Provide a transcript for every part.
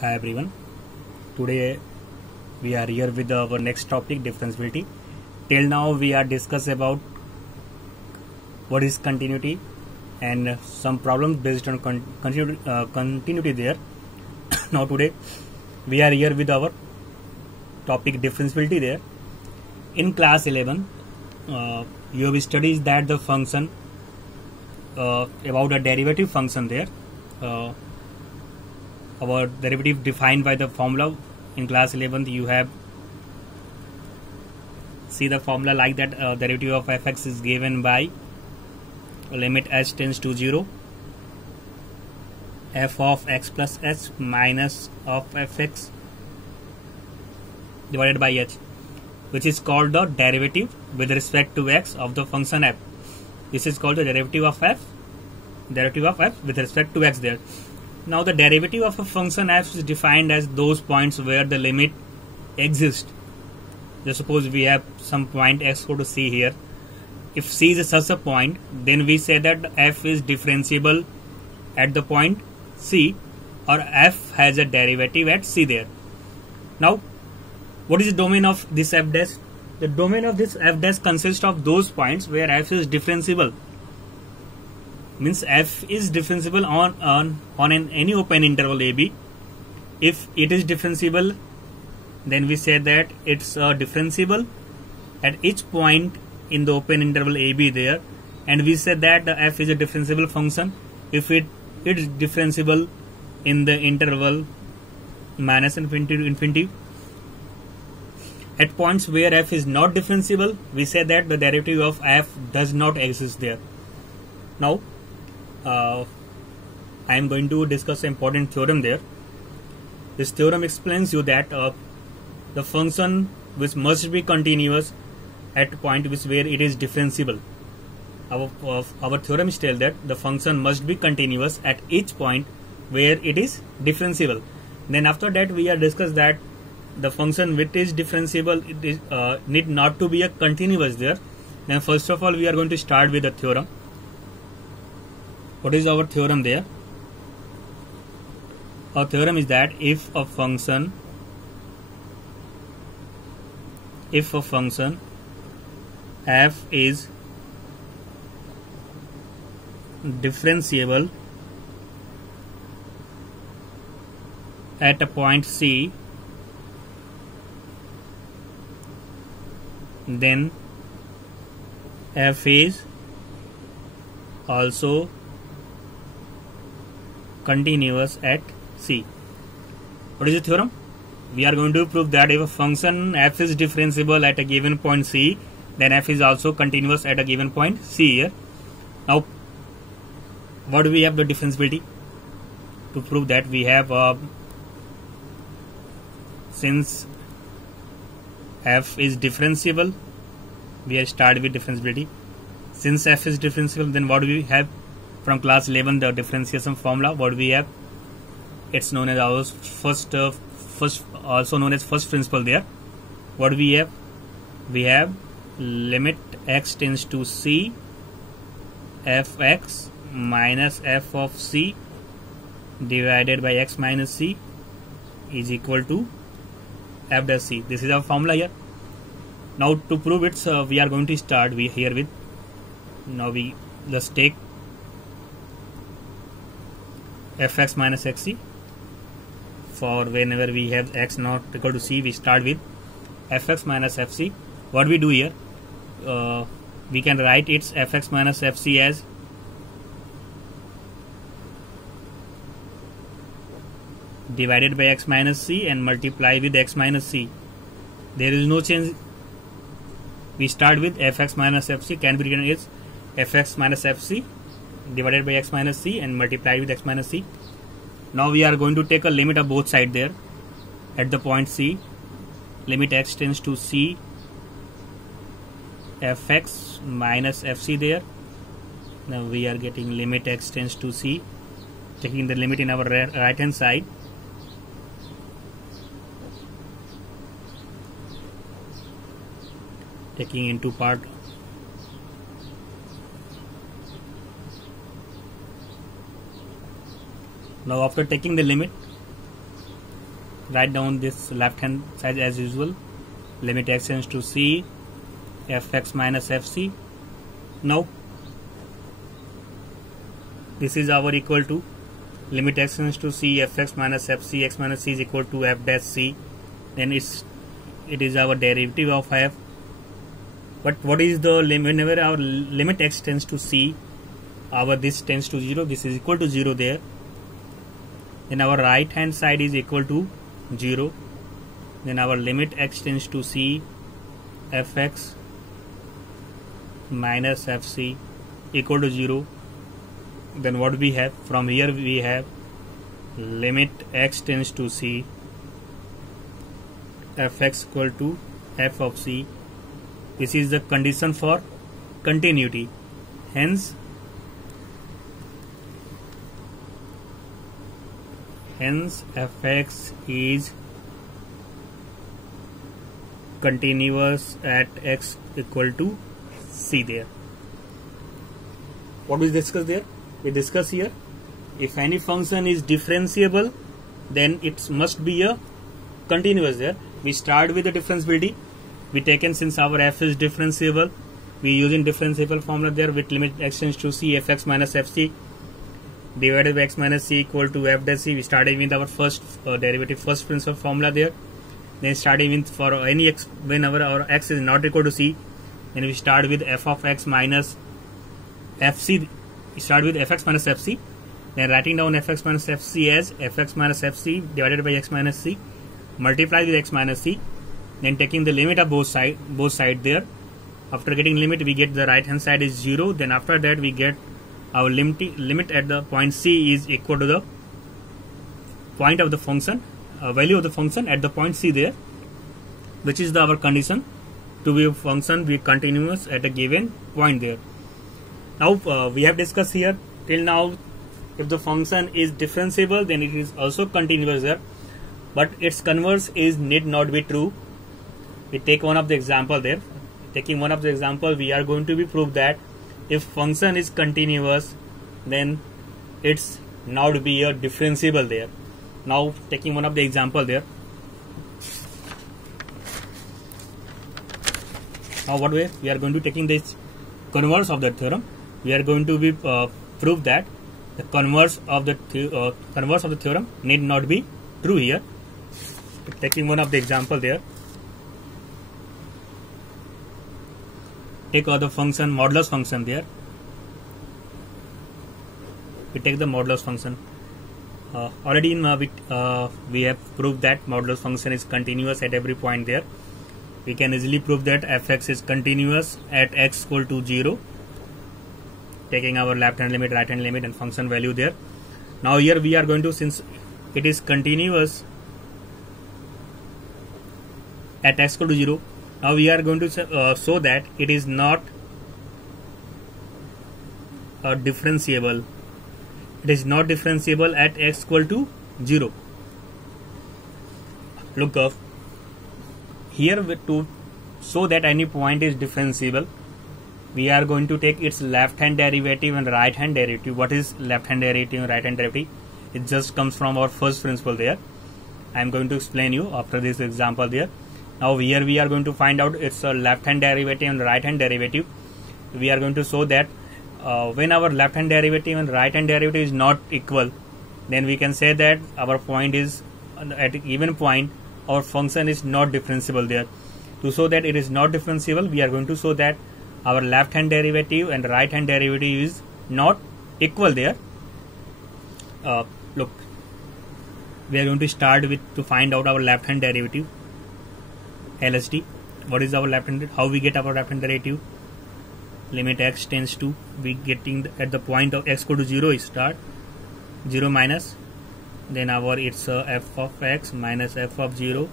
Hi everyone. Today we are here with our next topic, differentiability. Till now we are discuss about what is continuity and some problems based on continuity there. Now today we are here with our topic differentiability there. In class 11 you have studied that the function about a derivative function there. Our derivative defined by the formula in class 11th. You have see the formula like that. Derivative of fx is given by limit h tends to 0 f of x plus h minus of fx divided by h, which is called the derivative with respect to x of the function f. This is called the derivative of f with respect to x there. Now the derivative of a function f is defined as those points where the limit exists. Just suppose we have some point x equal to c here. If c is such a point, then we say that f is differentiable at the point c, or f has a derivative at c there. Now what is the domain of this f dash? The domain of this f dash consists of those points where f is differentiable. Means f is differentiable on any open interval ab. If it is differentiable, then we say that it's differentiable at each point in the open interval ab there, and we say that the f is a differentiable function if it is differentiable in the interval minus infinity to infinity. At points where f is not differentiable, we say that the derivative of f does not exist there. Now I am going to discuss an important theorem there. This theorem explains you that the function which must be continuous at point where it is differentiable. Our theorem tells that the function must be continuous at each point where it is differentiable. Then after that we are discussed that the function which is differentiable, it is need not to be a continuous there. Then first of all we are going to start with the theorem. What is our theorem there? Our theorem is that if a function f is differentiable at a point c, then f is also continuous at c. What is the theorem? We are going to prove that if a function f is differentiable at a given point c, then f is also continuous at a given point c here. Now what do we have? The differentiability. To prove that we have since f is differentiable, we have started with differentiability. Since f is differentiable, then what do we have? From class 11, the differentiation formula, what we have? It's known as our also known as first principle there. What we have? We have limit x tends to c fx minus f of c divided by x minus c is equal to f dash c. This is our formula here. Now to prove it, we are going to start here with, now we just take fx minus xc. For whenever we have x not equal to c, we start with fx minus fc. What we do here, we can write its fx minus fc as divided by x minus c and multiply with x minus c. There is no change. We start with fx minus fc can be written as fx minus fc divided by x minus c and multiplied with x minus c. Now we are going to take a limit of both sides there at the point c. Limit x tends to c fx minus fc there. Now we are getting limit x tends to c, taking the limit in our right hand side. Taking into part Now after taking the limit, write down this left hand side as usual. Limit x tends to c, fx minus fc. Now this is our equal to limit x tends to c, fx minus fc, x minus c is equal to f dash c. Then it is our derivative of f. But what is the limit? Whenever our limit x tends to c, our this tends to 0, this is equal to 0 there. Then our right hand side is equal to 0. Then our limit x tends to c, fx minus fc equal to 0. Then what we have from here, we have limit x tends to c, fx equal to f of c. This is the condition for continuity. Hence fx is continuous at x equal to c there. What we discuss there? We discuss here, if any function is differentiable, then it must be a continuous there. We start with the differentiability. We taken since our f is differentiable, we using differentiable formula there with limit x tends to c, fx minus fc divided by x minus c equal to f dash c. We started with our first derivative, first principle formula there. Then starting with for any x, whenever our x is not equal to c, then we start with f of x minus fc. We start with fx minus fc. Then writing down fx minus fc as fx minus fc divided by x minus c multiplied with x minus c. Then taking the limit of both side there. After getting limit, we get the right hand side is 0. Then after that we get our limit at the point c is equal to the point of the function, value of the function at the point c there, which is our condition to be a function be continuous at a given point there. Now we have discussed here till now, if the function is differentiable, then it is also continuous there, but its converse is need not be true. We take one of the example there. Taking one of the example, we are going to be prove that if function is continuous, then it's not be a differentiable there. Now taking one of the example there. Now what way we are going to taking this converse of the theorem. We are going to be prove that the converse of the theorem need not be true here. Taking one of the example there. Take the function modulus function there. We take the modulus function. Already in we have proved that modulus function is continuous at every point there. We can easily prove that fx is continuous at x equal to 0. Taking our left hand limit, right hand limit, and function value there. Now here we are going to, since it is continuous at x equal to 0. Now we are going to show that it is not differentiable. It is not differentiable at x equal to 0. Look up here, to show that any point is differentiable, we are going to take its left hand derivative and right hand derivative. What is left hand derivative and right hand derivative? It just comes from our first principle there. I am going to explain you after this example there. Now here we are going to find out its left hand derivative and right hand derivative. We are going to show that when our left hand derivative and right hand derivative is not equal, then we can say that our point is at a given point our function is not differentiable there. To show that it is not differentiable, we are going to show that our left hand derivative and right hand derivative is not equal there. Look, we are going to start with to find out our left hand derivative. LSD. What is our left hand? How we get our left hand derivative? Limit x tends to be getting at the point of x equal to 0 is start 0 minus, then our it's f of x minus f of 0.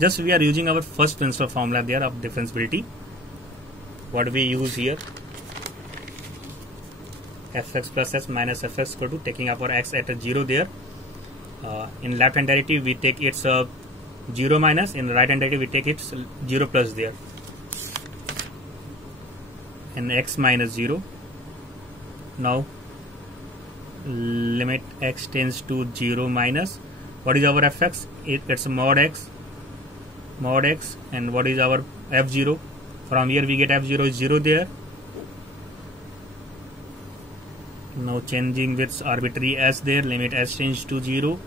Just we are using our first principle formula there of differentiability. What we use here, fx plus s minus fx equal to taking our x at a 0 there. In left hand derivative we take its 0 minus, in right hand derivative we take its 0 plus there, and x minus 0. Now limit x tends to 0 minus, What is our fx? It's mod x, and what is our f0? From here we get f0 is 0 there. Now changing with arbitrary s there, limit s change to 0.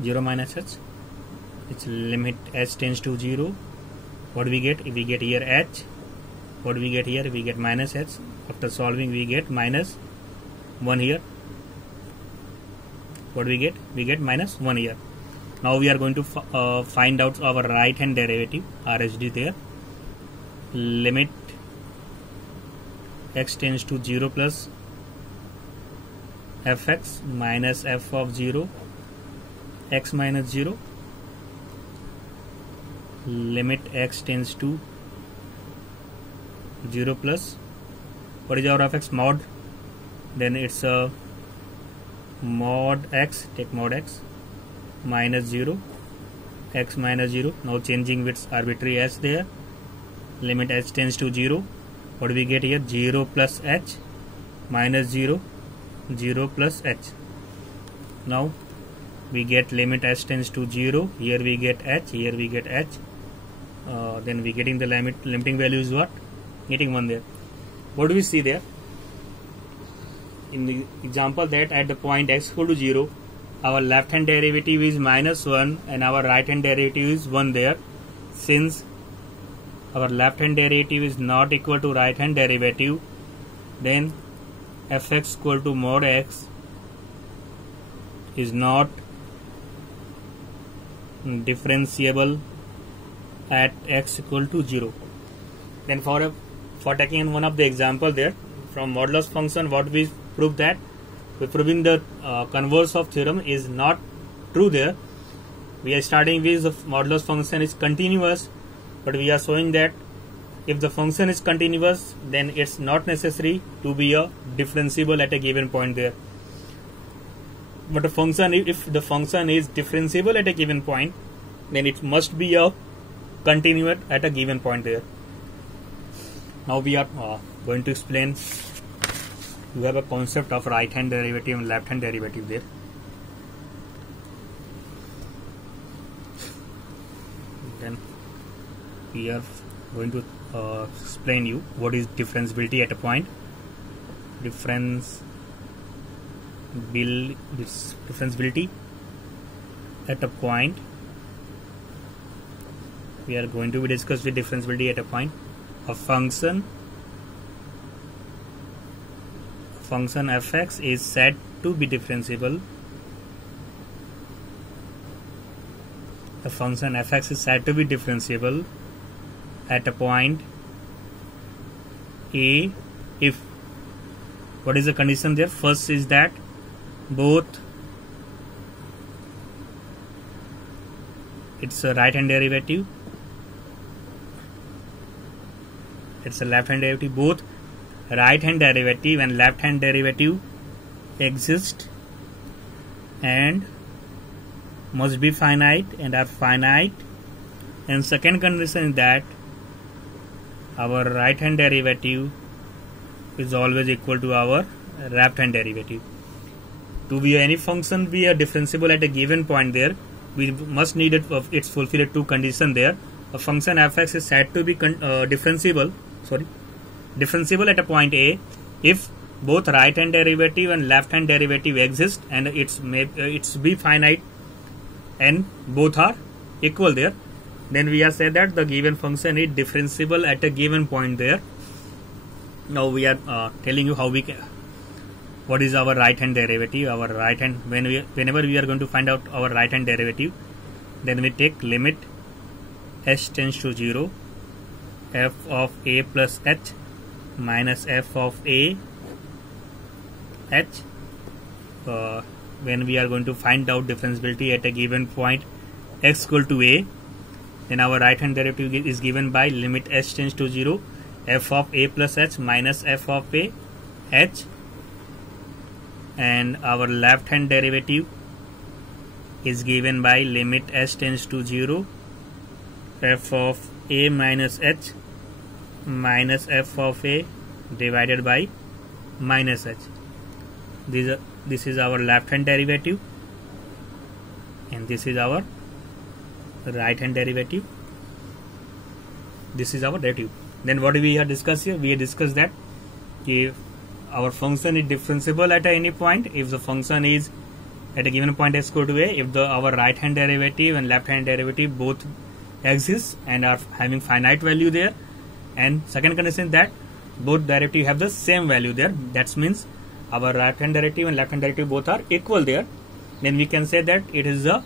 Zero minus h, its limit s tends to 0. What we get? We get here h. What we get here? We get minus h. After solving we get minus 1 here. What we get? We get minus 1 here. Now we are going to find out our right hand derivative, RHD there. Limit x tends to 0 plus fx minus f of 0 x minus 0. Limit x tends to 0 plus, what is our fx? Mod. Then it's a mod x, take mod x, minus 0 x minus 0. Now changing with arbitrary s there, limit h tends to 0. What do we get here? 0 plus h minus 0, 0 plus h. Now we get limit h tends to 0. Here we get h, here we get h. Then we getting the limiting value is what? Getting 1 there. What do we see there? In the example that at the point x equal to 0, our left hand derivative is minus 1 and our right hand derivative is 1 there. Since our left hand derivative is not equal to right hand derivative, then fx equal to mod x is not differentiable at x equal to 0. Then for taking one of the example there from modulus function, what we prove that we proving the converse of theorem is not true there. We are starting with the modulus function is continuous, but we are showing that if the function is continuous, then it's not necessary to be a differentiable at a given point there. But the function, if the function is differentiable at a given point, then it must be a continuous at a given point there. Now we are going to explain. You have a concept of right hand derivative and left hand derivative there. Then we are going to explain you what is differentiability at a point. Differentiability at a point. We are going to discuss with differentiability at a point. A function fx is said to be differentiable. A function fx is said to be differentiable at a point a if, what is the condition there? First is that both it's a right hand derivative, it's a left hand derivative, both right hand derivative and left hand derivative exist and must be finite and are finite. And second condition is that our right hand derivative is always equal to our left hand derivative. To be any function be a differentiable at a given point there, we must need it of its fulfill two condition there. A function fx is said to be differentiable at a point A if both right hand derivative and left hand derivative exist and it's be finite and both are equal there. Then we have said that the given function is differentiable at a given point there. Now we are telling you how we can, what is our right hand derivative. Our right hand, whenever we are going to find out our right hand derivative, then we take limit h tends to 0 f of a plus h minus f of a h. When we are going to find out differentiability at a given point x equal to a, then our right hand derivative is given by limit h tends to 0 f of a plus h minus f of a h, and our left hand derivative is given by limit h tends to 0 f of a minus h minus f of a divided by minus h. This is our left hand derivative, and this is our right hand derivative. This is our derivative. Then what we have discussed here? We have discussed that if our function is differentiable at any point, if the function is at a given point x equal to a, if our right hand derivative and left hand derivative both exist and are having finite value there, and second condition that both derivative have the same value there, that means our right hand derivative and left hand derivative both are equal there, then we can say that it is a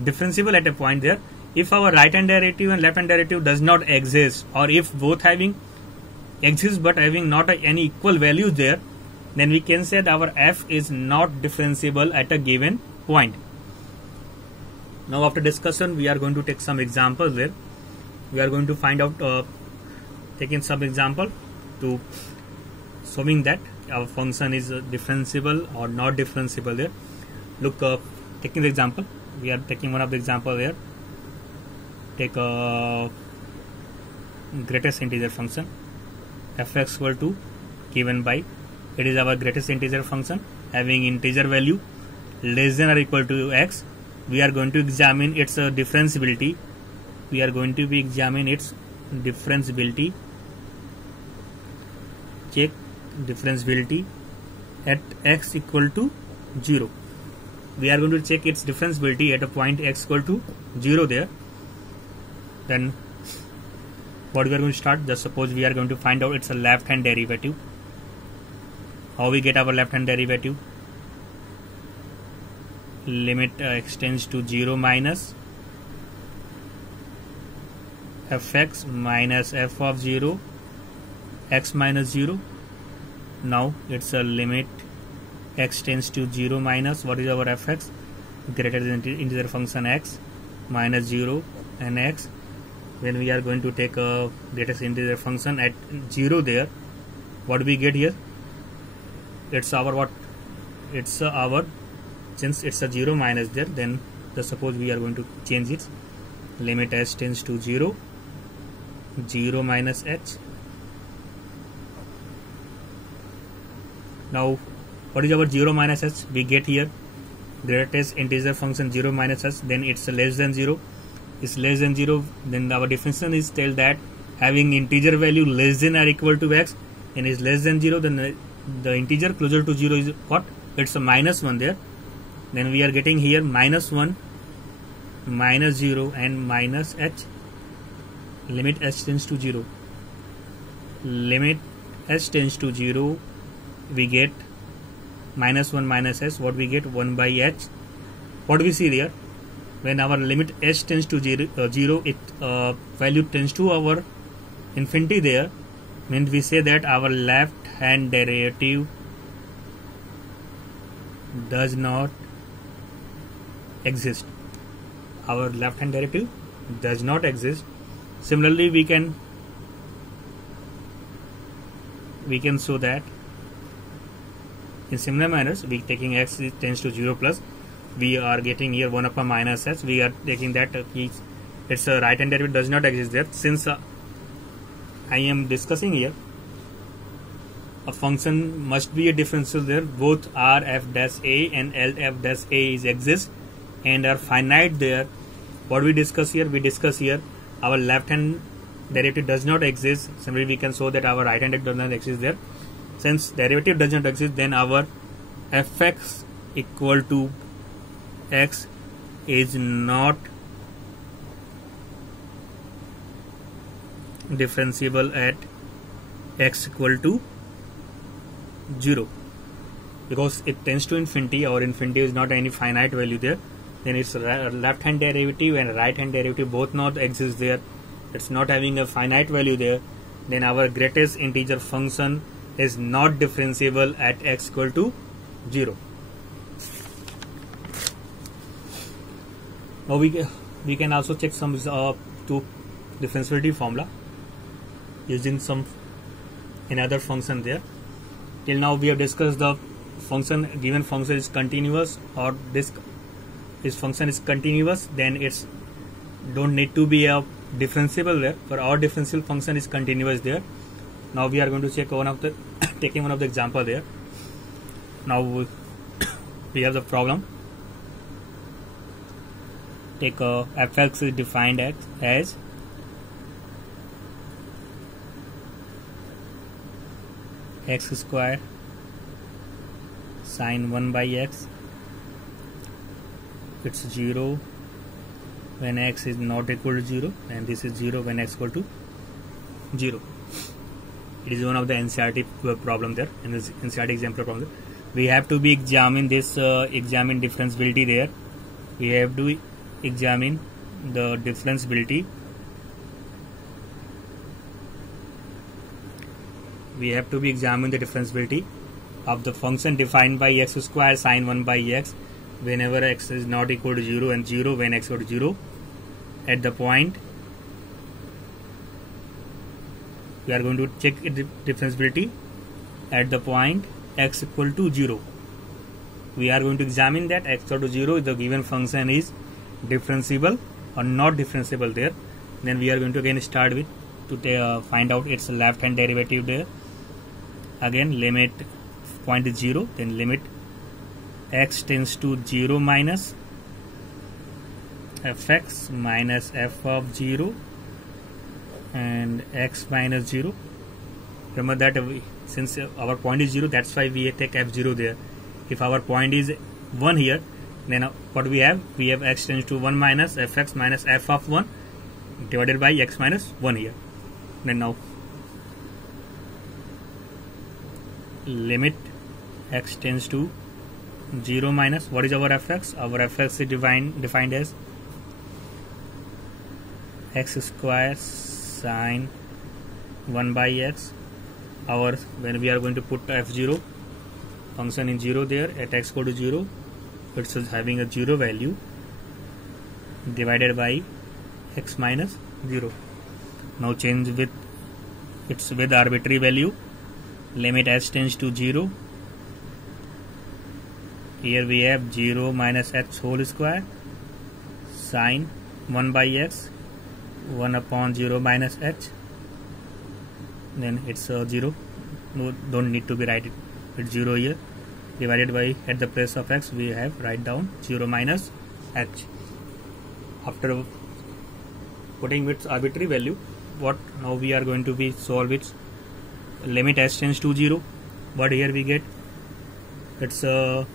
differentiable at a point there. If our right hand derivative and left hand derivative does not exist, or if both having exist but having not any equal values there, then we can say that our f is not differentiable at a given point. Now after discussion, we are going to take some examples there. We are going to find out taking some example to showing that our function is differentiable or not differentiable there. Look, taking the example, we are taking one of the example here. Take a greatest integer function fx equal to given by, it is our greatest integer function having integer value less than or equal to x. We are going to examine its differentiability. We are going to be examine its differentiability. Check differentiability at x equal to 0. We are going to check its differentiability at a point x equal to 0 there. Then what we are going to start, just suppose we are going to find out it's a left hand derivative. How we get our left hand derivative? Limit x tends to 0 minus fx minus f of 0 x minus 0. Now it's a limit x tends to 0 minus, what is our fx? Greater than integer function x minus 0 and x. When we are going to take a greatest integer function at 0 there, what we get here? It's our what? It's our, since it's a 0 minus there, then just suppose we are going to change it. Limit h tends to 0, 0 minus h. Now what is our 0 minus h? We get here greatest integer function 0 minus h, then it's less than 0. Is less than 0, then our definition is tell that having integer value less than or equal to x, and is less than 0, then the integer closer to 0 is what? It's a minus 1 there. Then we are getting here minus 1, minus 0 and minus h. Limit h tends to 0. Limit h tends to 0, we get minus 1 minus h. What we get? 1 by h. What we see there? When our limit h tends to 0, it value tends to our infinity there, means we say that our left hand derivative does not exist. Our left hand derivative does not exist. Similarly, we can show that in similar manners. We taking x tends to 0 plus, we are getting here 1 upon minus h. We are taking that its right hand derivative does not exist there. Since I am discussing here a function must be a differential there, both r f dash a and l f dash a is exist and are finite there. What we discuss here? We discuss here our left hand derivative does not exist. Similarly, we can show that our right hand does not exist there. Since derivative does not exist, then our fx equal to x is not differentiable at x equal to 0, because it tends to infinity, or infinity is not any finite value there. Then its left hand derivative and right hand derivative both not exist there. It's not having a finite value there. Then our greatest integer function is not differentiable at x equal to 0. Now we can also check some to differentiability formula using some another function there. Till now we have discussed the function, given function is continuous, or this function is continuous, then it's don't need to be a differentiable there. For our differential function is continuous there, Now we are going to check one of the taking one of the example there. Now we have the problem. Take fx is defined as x square sine 1 by x. It's 0 when x is not equal to 0, and this is 0 when x equal to 0. It is one of the NCERT problem there, in this NCERT example problem. We have to be examine this examine differentiability there. We have to examine the differentiability. We have to be examine the differentiability of the function defined by x square sine 1 by x whenever x is not equal to 0 and 0 when x equal to 0 at the point. We are going to check differentiability at the point x equal to 0. We are going to examine that x equal to 0 if the given function is differentiable or not differentiable there. Then we are going to again start with to find out its left hand derivative there. Again, limit point is 0, then limit x tends to 0 minus fx minus f of 0 and x minus 0. Remember that since our point is 0, that's why we take f0 there. If our point is 1 here, then what we have x tends to 1 minus fx minus f of 1 divided by x minus 1 here. Then now limit x tends to 0 minus, what is our fx? Our fx is defined as x square sine 1 by x. When we are going to put f0 function in 0 there at x equal to 0, it's having a 0 value divided by x minus 0. Now change with it's with arbitrary value. Limit s tends to 0. Here we have 0 minus x whole square sine 1 by x 1 upon 0 minus h. Then it's 0. No, don't need to be write it. It's 0 here divided by, at the place of x we have write down 0 minus h. After putting its arbitrary value, what now we are going to be solve its limit s tends to 0. But here we get it's 0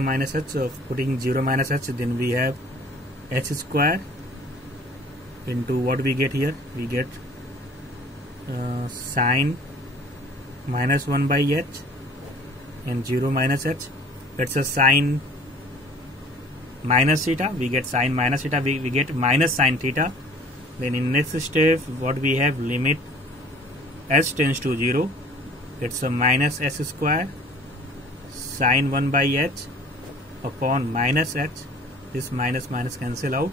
minus h. Putting 0 minus h, then we have h square into what we get here. We get sine minus 1 by h and 0 minus h. It's a sine minus theta. We get sine minus theta. We get minus sine theta. Then in next step, what we have, limit s tends to 0. It's a minus s square sine 1 by h upon minus h. This minus minus cancel out.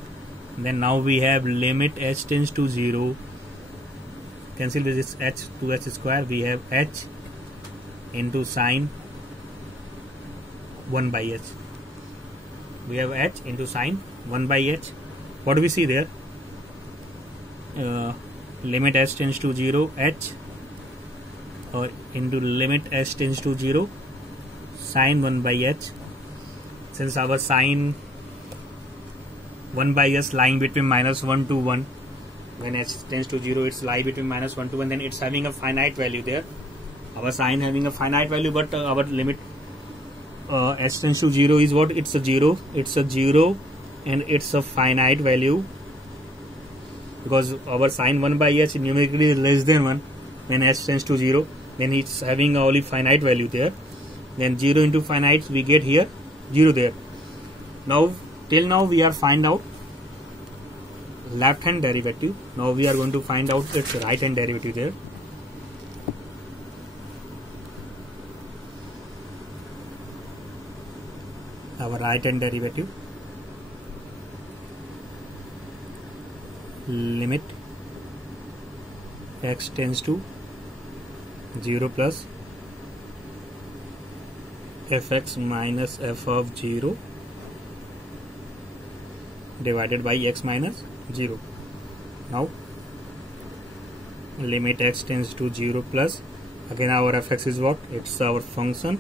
Then now we have limit h tends to 0. Cancel with this h to h square. We have h into sine 1 by h. We have h into sine 1 by h. What do we see there? Limit s tends to 0 h or into limit s tends to 0 sine 1 by h. Since our sine 1 by s lying between minus 1 to 1, when h tends to 0 it's lie between minus 1 to 1, then it's having a finite value there. Our sine having a finite value, but our limit s tends to 0 is what? It's a 0. It's a 0 and it's a finite value, because our sine 1 by h numerically is less than 1 when h tends to 0. Then it's having only finite value there. Then 0 into finite, we get here 0 there. Now till now we are find out left hand derivative. Now we are going to find out its right hand derivative there. Our right hand derivative, limit x tends to 0 plus fx minus f of 0 divided by x minus 0. Now limit x tends to 0 plus, again our fx is what? It's our function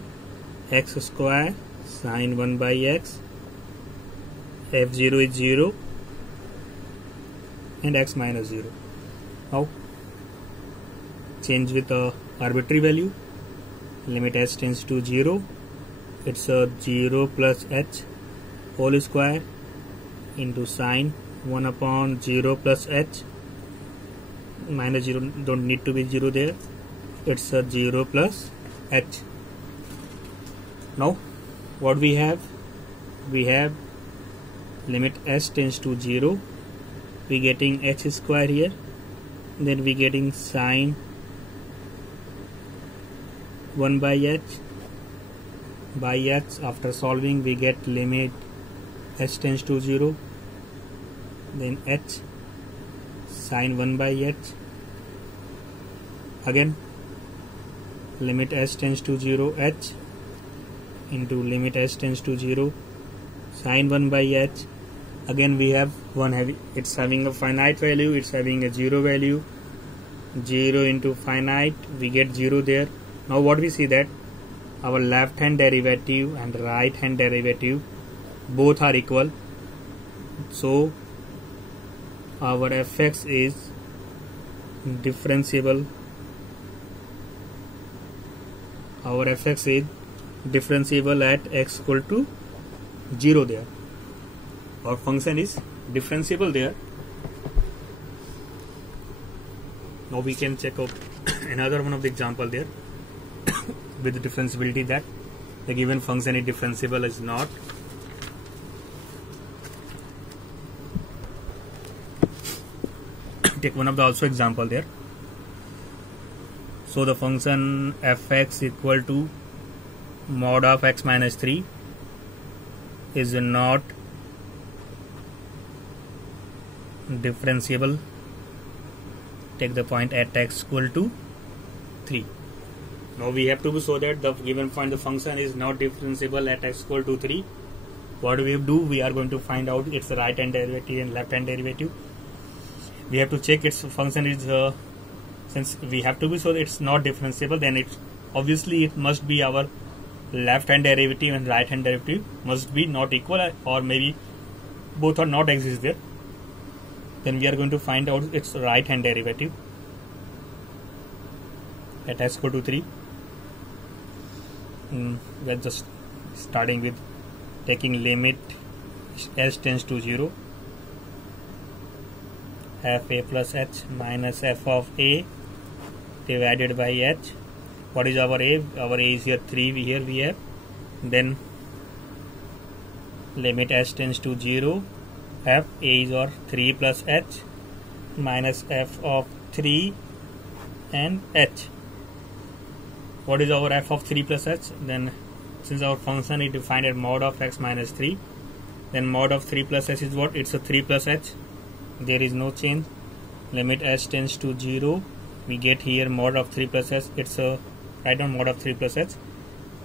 x square sine 1 by x, f0 is 0 and x minus 0. Now change with a arbitrary value, limit s tends to 0, it's a 0 plus h whole square into sine 1 upon 0 plus h minus 0, don't need to be 0 there, it's a 0 plus h. Now what we have limit s tends to 0, we getting h square here, then we getting sine 1 by h. By h, after solving we get limit s tends to 0, then h sine 1 by h, again limit s tends to 0 h into limit s tends to 0 sine 1 by h. Again we have it's having a finite value, it's having a 0 value, 0 into finite, we get 0 there. Now what we see that our left hand derivative and right hand derivative both are equal, so our fx is differentiable. Our fx is differentiable at x equal to 0 there. Our function is differentiable there. Now we can check out another one of the example there with the differentiability, that the given function is differentiable is not. Take one of the also example there. So the function fx equal to mod of x minus 3 is not differentiable. Take the point at x equal to 3. Now we have to show that the given point the function is not differentiable at x equal to 3. What do? We are going to find out its right hand derivative and left hand derivative. We have to check its function is since we have to be sure it's not differentiable, then it obviously it must be our left hand derivative and right hand derivative must be not equal, or maybe both are not exist there. Then we are going to find out its right hand derivative at x equal to 3. We are just starting with taking limit s tends to 0, f a plus h minus f of a divided by h. What is our a? Our a is here 3, here we have, then limit s tends to 0, f a is or 3 plus h minus f of 3 and h. What is our f of 3 plus h? Then since our function is defined as mod of x minus 3, then mod of 3 plus h is what? It's a 3 plus h. There is no change. Limit s tends to 0, we get here mod of 3 plus h. It's a write down mod of 3 plus h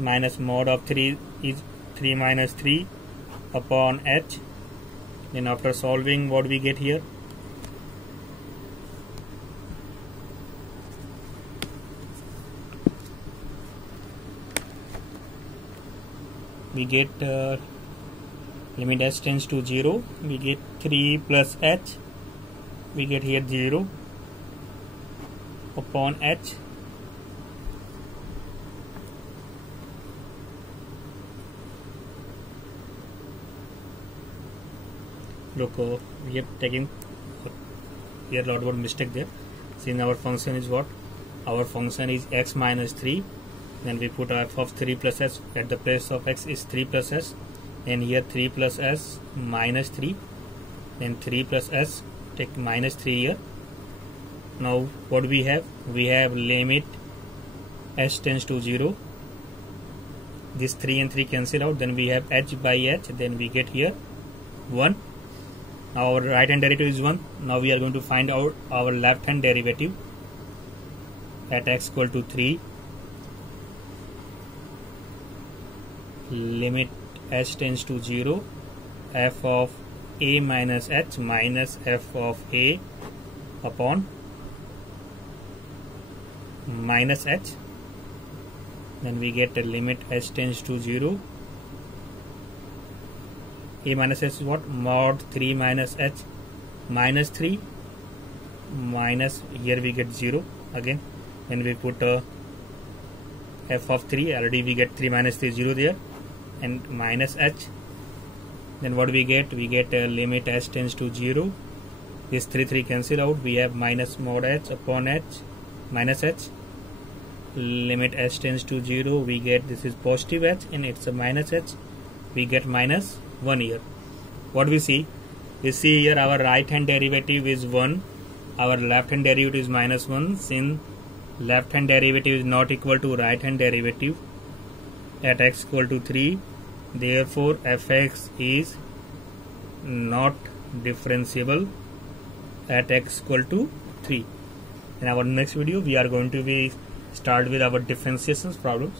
minus mod of 3 is 3 minus 3 upon h. Then after solving, what we get here? We get limit s tends to 0, we get 3 plus h, we get here 0 upon h. Look, we have taken here a lot of mistake there. Since our function is what? Our function is x minus 3, then we put f of 3 plus s at the place of x is 3 plus s, and here 3 plus s minus 3, then 3 plus s, take minus 3 here. Now what we have? We have limit s tends to 0, this 3 and 3 cancel out, then we have h by h, then we get here 1. Now our right hand derivative is 1. Now we are going to find out our left hand derivative at x equal to 3. Limit s tends to 0, f of a minus h minus f of a upon minus h, then we get a limit h tends to 0. A minus h is what? Mod 3 minus h minus 3 minus, here we get 0 again. When we put f of 3, already we get 3 minus 3, 0 there, and minus h. Then what we get? We get a limit h tends to 0. This 3 cancel out. We have minus mod h upon h minus h. Limit h tends to 0. We get, this is positive h and it's a minus h. We get minus 1 here. What we see? We see here our right hand derivative is 1. Our left hand derivative is minus 1. Since left hand derivative is not equal to right hand derivative at x equal to 3, therefore fx is not differentiable at x equal to 3. In our next video we are going to start with our differentiation problems.